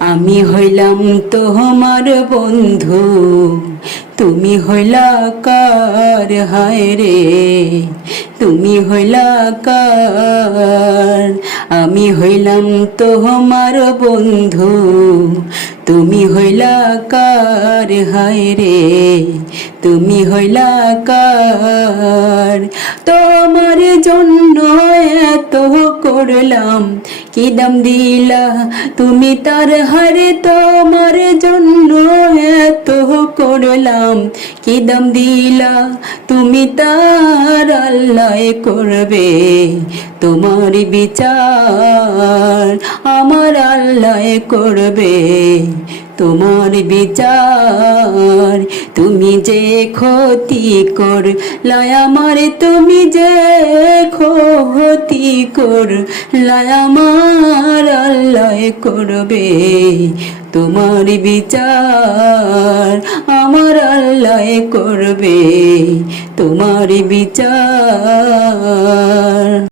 আমি হইলাম তোমার বন্ধু, তুমি হইলা কার? হায় রে, তুমি হইলা কার? আমি হইলাম তোমার বন্ধু, তুমি হইলা কার? হায় রে, তুমি হইলা কার? তোমার জন্য এত করলাম, কি দাম দিলা তুমি তার? হারে তোমার জন্য এত করলাম, কি দাম দিলা তুমি তার? আল্লাহ করবে তোমার বিচার, আমার আল্লাহ করবে তোমার বিচার। তুমি যে ক্ষতি করলাই আমার, তুমি যে ক্ষতি করলাই আমার, আল্লাহ করবে তোমার বিচার, আমার আল্লাহ করবে তোমার বিচার।